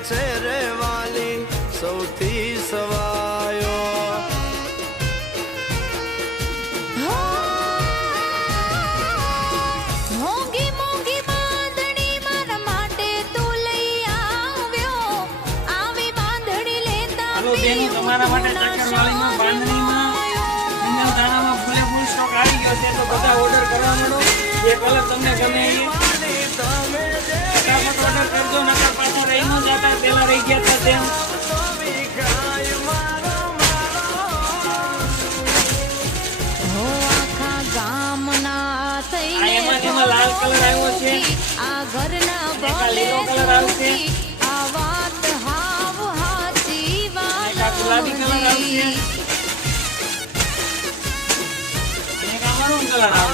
છે રે વાલી સૌથી સવાયો મોંઘી મોંઘી બાંધણી મારા માટે તું લઈ આવ્યો આવી બાંધણી લેતા તમારા માટે ચક્કરવાળીમાં બાંધણીમાં દાણામાં ફૂલે ફૂલ સ્ટોક આવી ગયો છે તો બધા ઓર્ડર કરવા માંડો જે કલર તમને ગમે એ ફટાફટ ઓર્ડર કરજો નકર પાછા રહી ન જતા પેલા રહી ગયા હતા તેમ હો આખા ગામના થઈને એમાં લાલ કલર આવ્યો છે આ ઘરના લીલો કલર આવશે આ વાત હાવ હાચી ગુલાબી કલર આવશે વાલો અને એક આ મરૂન કલર આવશે